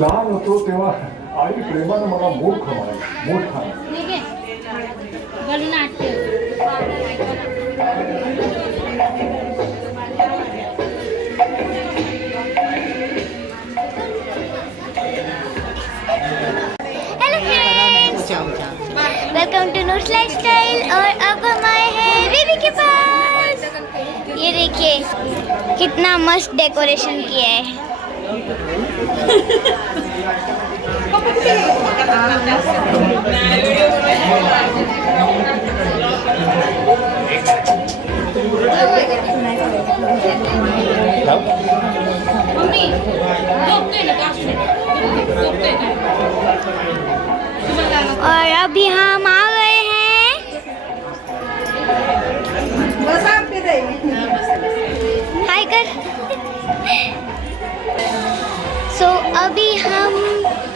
लहान होतो तेव्हा आई प्रेमानं मला मोठ खवायची, मोठ खायला. Welcome to Noor's lifestyle. और अब हम आए हैं बेबी के पास। ये देखिए कितना मस्त डेकोरेशन किया है। और अभी हम आ गए हैं। हाय कर। सो अभी हम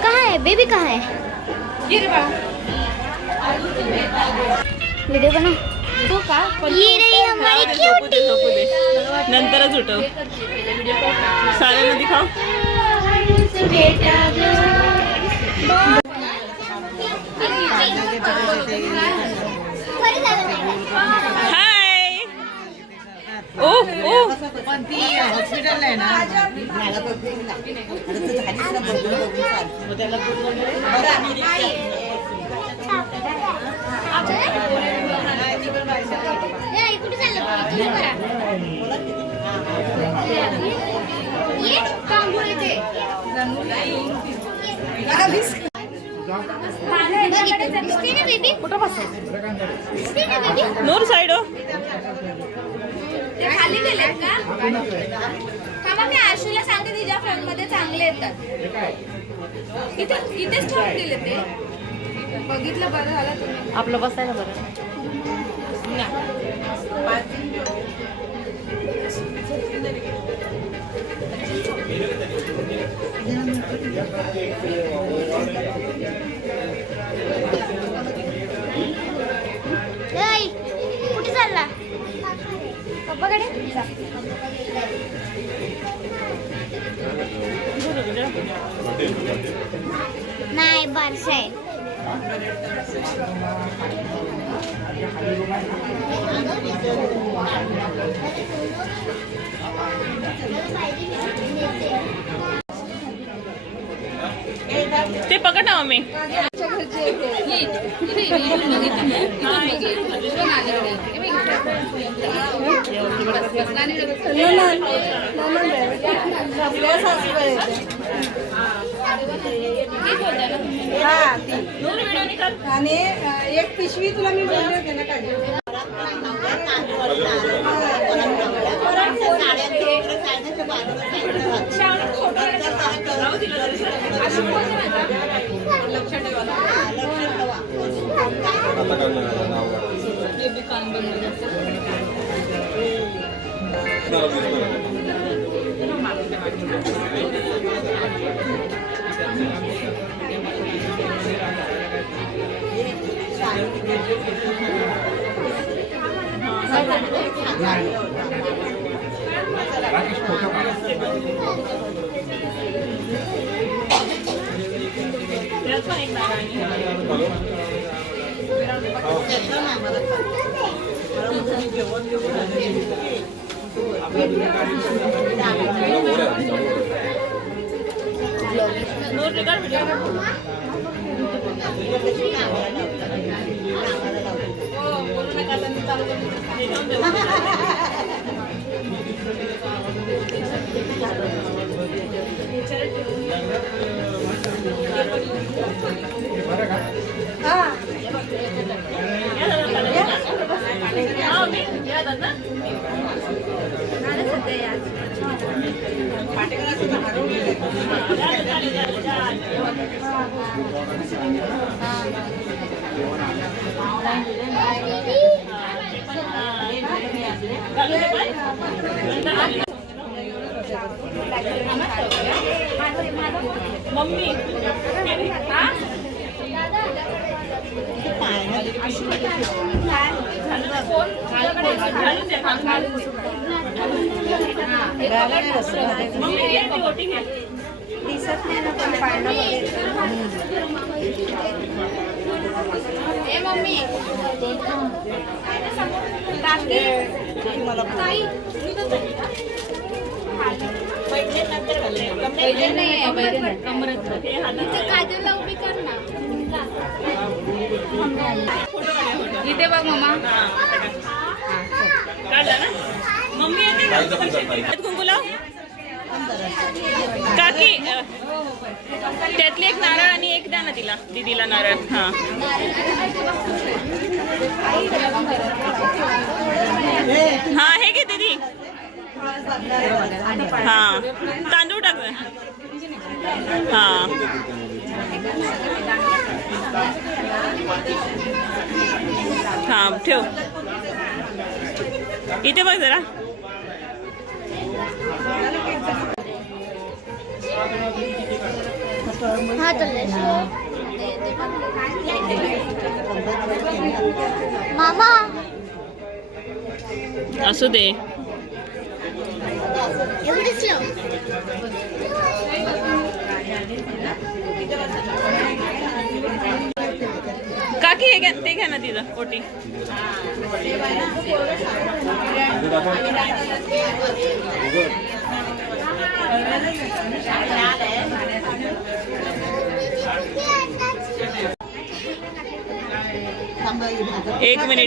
कहाँ है? बेबी कहाँ है? वीडियो बना तो का? ये रही हमारी क्यूटी। नंतरच उठव साऱ्यांना दिखाव। हाय ओ पण ती हॉस्पिटलला आहे ना. कुठे नूर साइड हो. ते खाली गेलेत का? थांबा मी आशूला सांगते तिच्या फोन मध्ये चांगले येतात. इथेच ठेवून दिले ते. बघितलं बरं झालं तुम्ही. आपलं बसायला बरं. कुठे चालला? पप्पाकडे नाही बारस आहे. ते पकड ना मम्मी. आणि एक पिशवी तुला मी बोलले होते ना काढली. मम्मी मम्मी घे ती ओटी घे. दिसत नाही ना पण पाळण्यामध्ये. ए मम्मी काकी ताई काजलला उभी कर ना. इथे बघ मम्मा. काढला ना मम्मी येते का? कुंकू लाव. काकी त्यातली एक नारळ आणि एक द्या ना तिला दीदीला नारळ. हा हा हे घे दीदी. हा तांदूळ टाक. हा हा ठेव. इथे बघ जरा. हा तर मामा असू दे. एवढंच लाव. काकी हे घ्या ते घ्या ना तिचं ओटी.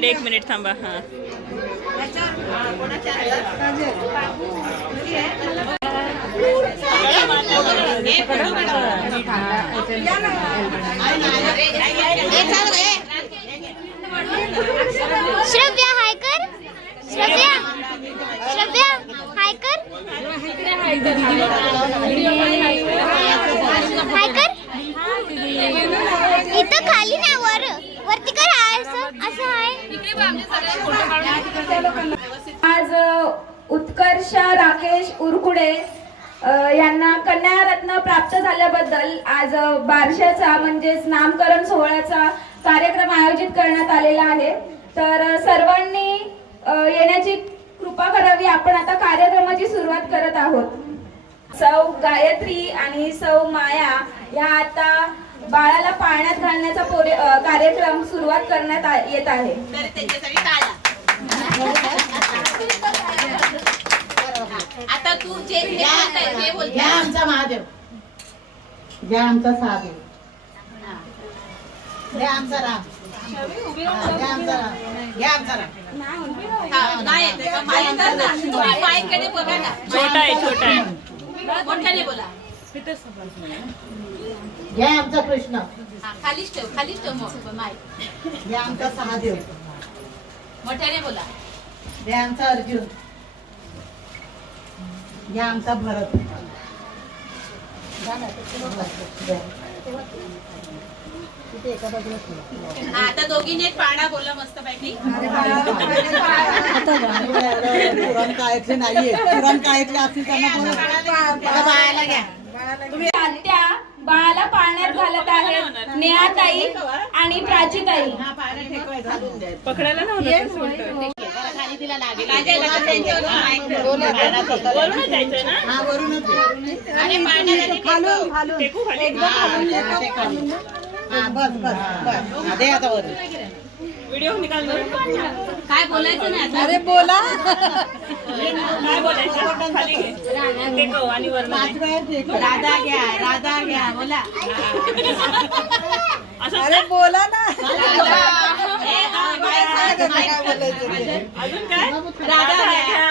एक मिनिट थांबा. हा श्रव्या हाय कर. श्रव्या श्रव्या हाय कर. हाय कर. इथं खाली नाही वर वरती कर. असं आहे. आज उत्कर्षा राकेश उरकुडे यांना कन्यारत्न प्राप्त झाल्याबद्दल आज बारशाचा म्हणजेच नामकरण सोहळ्याचा कार्यक्रम आयोजित करण्यात आलेला आहे. तर सर्वांनी येण्याची कृपा करावी. आपण आता कार्यक्रमाची सुरुवात करत आहोत. सौ गायत्री आणि सौ माया या आता बाळाला पाळण्यात घालण्याचा कार्यक्रम सुरुवात करण्यात येत आहे. आता तू जे बोल. घ्या आमचा महादेव, घ्या आमचा सहादेव, घ्या आमचा राम, घ्या आमचा राम, घ्या आमचा राम. नाही येते का? तुम्ही माईकडे बघा ना. छोटा आहे. मोठ्याने बोला. घ्या आमचा कृष्ण, खालीच ठेव मग माईक. घ्या आमचा सहादेव, मोठ्याने बोला. घ्या आमचा अर्जुन, घ्या आमचा भरत. आता दोघींनी एक पाळणा बोला मस्त पैकी. पुराण काळातले नाहीये, पुराण काळातले असतील त्यांना बाळाला घ्या. त्या बाळाला पाळण्यात घालत आहेत नेहाताई आणि प्राचीताई. पकडायला नव्हतं. वरूनच जायचंय ना. हा वरूनच आणि पाळण्याला खालून खालून टेकू खाली. बस दे आता वरून. व्हिडिओ निकाल. काय बोलायचं नाही आता. अरे बोला. काय बोलायचं. खाली घे. टेकव आणि वरून राधा घ्या बोला. असं. अरे बोला ना. अजून काय. राधा घ्या.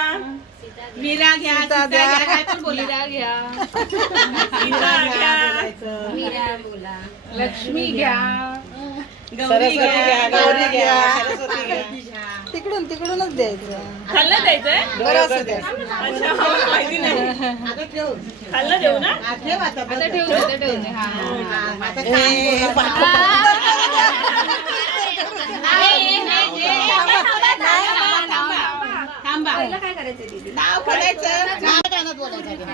मीरा घ्या. सीता घ्या. काय पण बोला. मीरा घ्या. लक्ष्मी घ्या. सरस्वती घ्या, गौरी घ्या, सरस्वती घ्या. तिकडूनच द्यायचं. खाल्लं द्यायचंय. बरं असं द्या. अच्छा माहिती नाही. आता ठेव. खाल्लं देऊ ना. ठेव आता. आता ठेव. थांबा. काय करायचं दीदी? नाव बोलायचं. नाव कानात बोलायचं.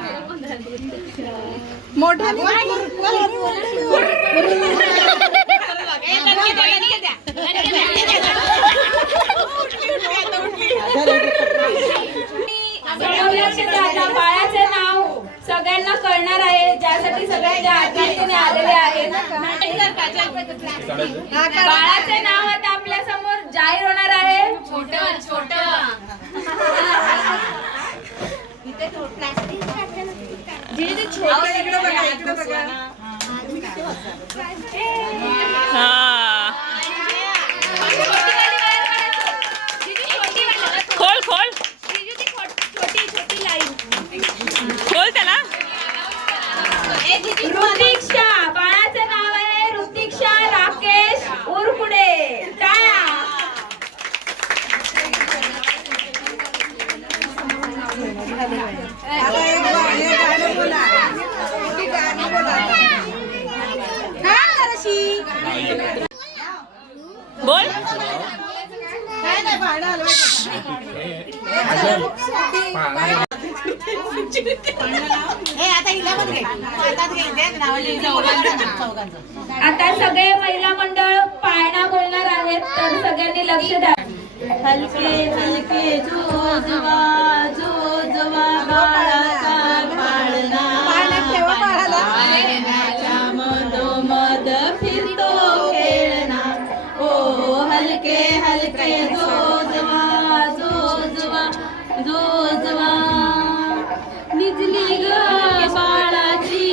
त्यांच्या आजीने आलेले आहेत. बाळाचे नाव आता आपल्या समोर जाहीर होणार आहे. हा खोल खोल खोल त्याला. ऋतिक्षा, बाळाचं नाव आहे ऋतिक्षा राकेश उरकुडे. टाळ्या. आता एक गाणं बोला. एक गाणं बोला. हा रशी. बोल. काय नाही भांडं हलवायचं. आता सगळे महिला मंडळ पाळणा बोलणार आहेत, तर सगळ्यांनी लक्ष द्या. हलके हलके जोजवा जोजवा बाळाचा पाळणा. पाळण्यात ठेवा बाळाला. मधोमध फिरतो खेळणा. ओ हलके हलके जोजवा जोजवा जोजवा. निजली ग बाळाची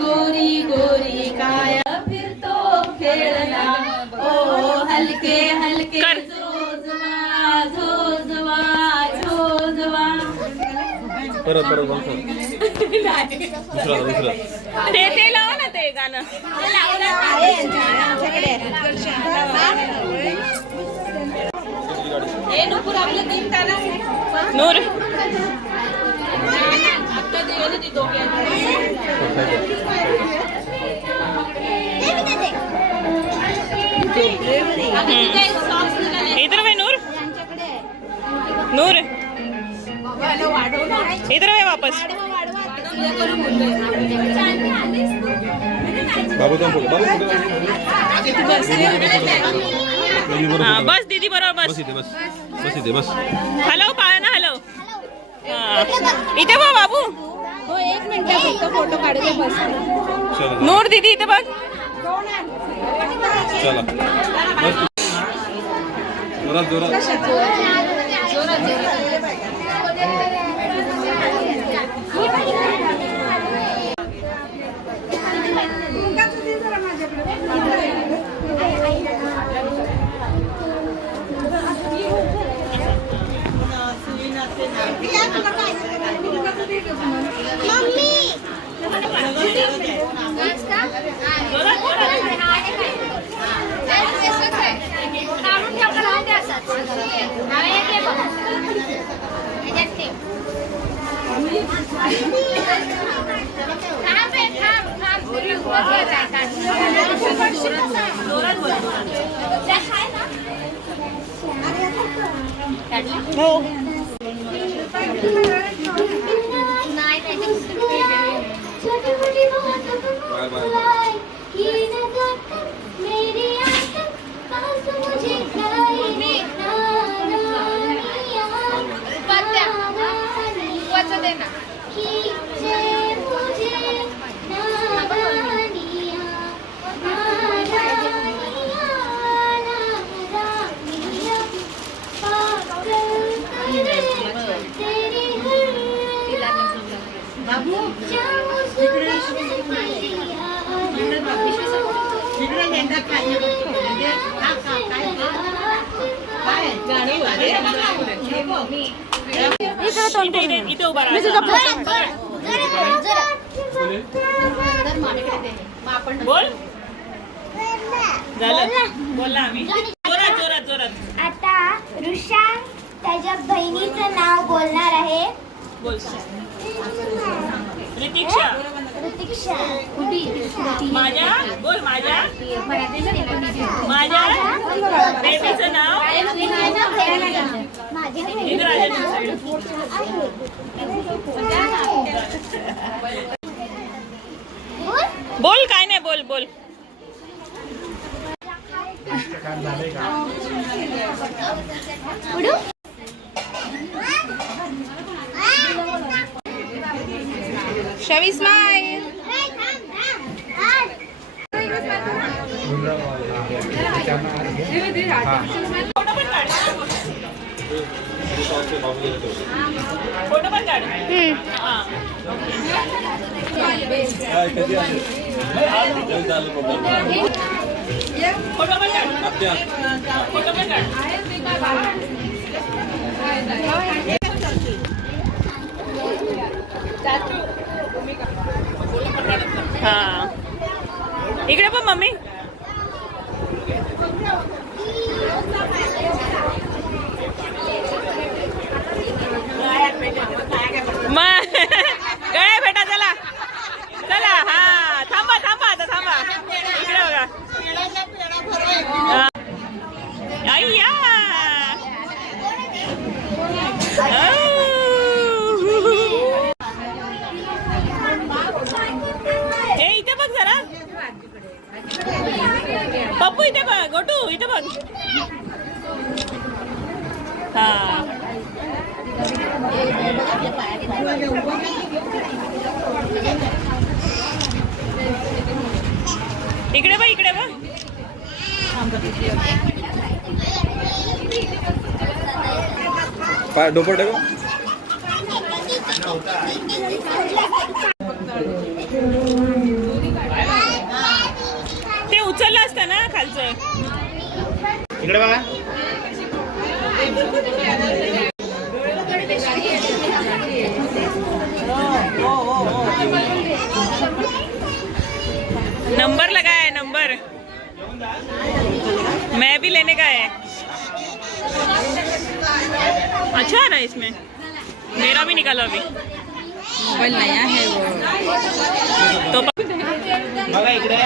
गोरी गोरी काय फिरतो खेळणा. ओ हलके हलके कर. जोजवा जोजवा जोजवा. ते लावा ना ते गाणं. नूर इधर वे नूर. नूर इधर वे वापस. हाँ बस दीदी बरोबर बस. हॅलो पाळणा हॅलो. इथे बघ बाबू. हो एक मिनिट फक्त फोटो काढते बस. नूर दीदी इथे बघ. इथे उभा राहा. बोल झालं. बोलला आम्ही. जोरात जोरात जोरात. आता ऋषा त्याच्या बहिणीचं नाव बोलणार आहे. बोल. ऋतिक्षा. माझ्या बोल. माझ्या बेबीचं नाव. इधर आ जा. बोल काय नाही. बोल बोल. शवी स्माइल. फोटो पण काढ. फोटो पण काढ. फोटो पण काढ. हा इकडे पण मम्मी. मग गळ्या भेटा. चला चला. हा थांबा थांबा आता थांबा. इकडे बघा. अय्या हे इथे बघ जरा. पप्पू इथे बघ. गोटू इथे बघ. हा इकडे बघ. इकडे बघ. डोपर ठेव. ते उचललं असतं ना खालचं. इकडे बघा. नंबर लगा है. नंबर मैं भी लेने का है. अच्छा है ना इसमें. मेरा भी निकालो अभी. मोबाईल नया है वो. तो बघा इकडे. बघा इकडे.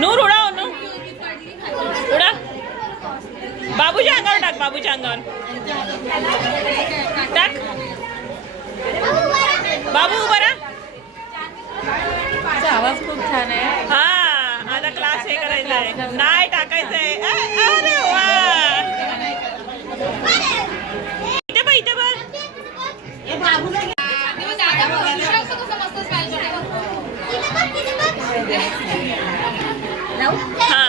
नूर उडा. नूर उडा. बाबूच्या अंगावर टाक. बाबूच्या अंगावर टाक. बाबू उभा राहा. आवाज खूप छान आहे. हा आता क्लास हे करायचा आहे. नाही टाकायचं आहे. अरे वा. इथे बघ. इथे बघ. हा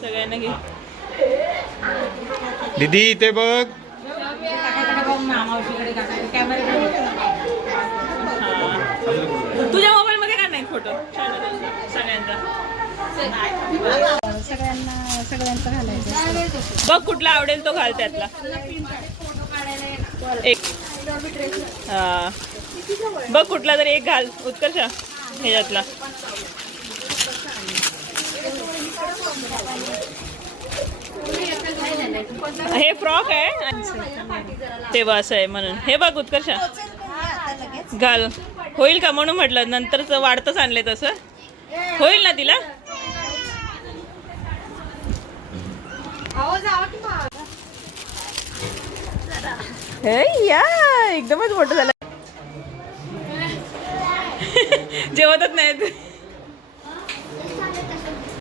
सगळ्यांना घे. दीदी इथे बघ. तुझ्या मोबाईल मध्ये का नाही फोटो सगळ्यांचा. सगळ्यांचं घालायचं. बघ कुठला आवडेल तो घाल त्यातला एक. हा बघ कुठला तरी एक घाल. उत्कर्ष ह्याच्यातला. हे फ्रॉक आहे तेव्हा असं आहे म्हणून. हे बघ उत्कर्ष घाल. होईल का म्हणून म्हटलं. नंतरच वाढतच आणले तसं होईल ना तिला. या एकदमच मोठं झालं. जेवतच नाही.